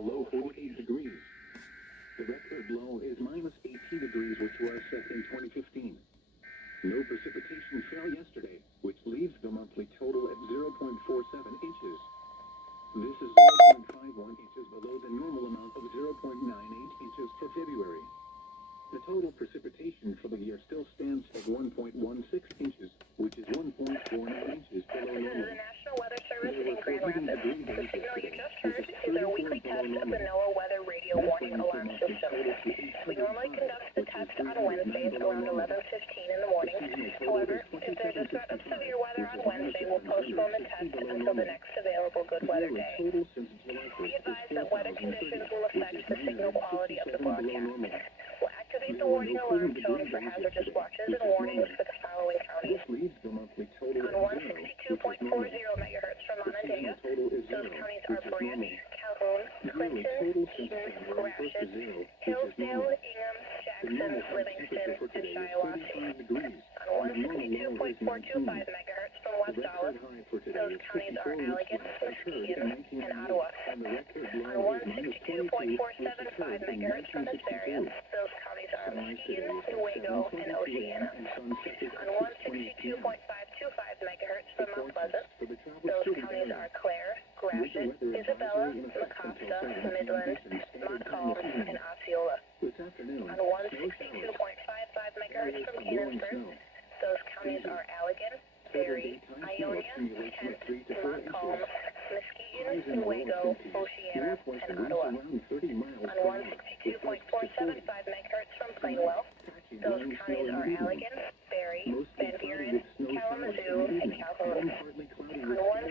low 48 degrees. The record low is minus 18 degrees, which was set in 2015. No precipitation fell yesterday, which leaves the monthly total at 0.47 inches. This is 0.51 inches below the normal amount of 0.98 inches for February. The total precipitation for the year still stands at 1.16 inches, which is 1.49 inches below normal. This is the National Weather Service in Grand Rapids. The signal you just heard is our weekly test of the NOAA Weather Radio Warning Alarm System. We normally conduct the test on Wednesdays around 11:15 in the morning. However, if there's a threat of severe weather on Wednesday, we'll postpone the test until the next available good weather day. Be advised that weather conditions will affect the signal quality of the broadcast. We'll activate the warning alarm tone for hazardous watches and warnings for the following counties. On 162.40 megahertz from Onondaga, those counties are Brant, Calhoun, Clinton, Eaton, Gratiot, Hillsdale, Ingham, Jackson, Livingston, and Shiawassee. On 162.425 megahertz from West Olive, those counties are Allegan, Muskegon, and Ottawa. On 162.475 megahertz from Hesperia, those counties are Muskegon, Nuevo, and Oceana. On 162.525 megahertz from Mount Pleasant, those counties are Clare, Gratiot, Isabella, Mecosta, Midland, Montcalm, and Osceola. On 162.55 megahertz from Canonsburg, those counties are Allegan, Barrie, Ionia, Kent, Montcalm, Muskegon, Nuevo, Oceana, and Ottawa. On 162.475 megahertz from Plainwell, those counties are Allegan, Barrie, Van Buren, Kalamazoo, and Calhoun. On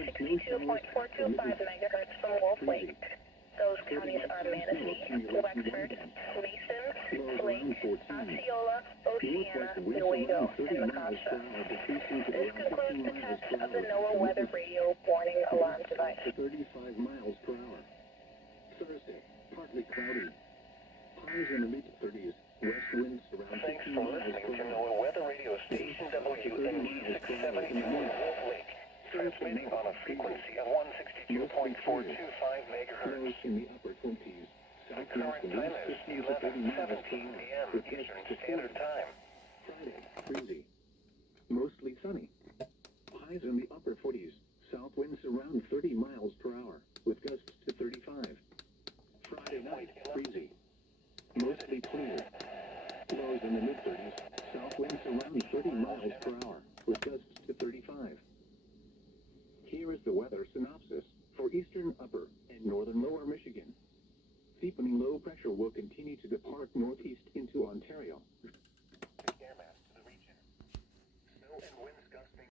162.425 megahertz from Wolf Lake, those counties are Manistee, Wexford, Mason, Lake, Osceola, Oceana, Nuevo, and Mecosta. This concludes the test of the NOAA Weather Radio Warning Alarm device. 35 miles per hour. Thursday, partly cloudy. Highs in the mid-30s. West winds around 15 miles per hour. Thanks for listening to NOAA Weather Radio Station WNG672 Wolf Lake. Transmitting on a frequency of 162.425 megahertz. In the upper 20s. The current time is 11:17 p.m. Eastern Standard Time. Friday, breezy. Mostly sunny. Highs in the upper 40s. South winds around 30 miles per hour, with gusts to 35. Friday night, breezy. Mostly clear. Lows in the mid-30s. South winds around 30 miles per hour, with gusts to 35. Here is the weather synopsis for eastern upper and northern lower Michigan. Deepening low pressure will continue to deposit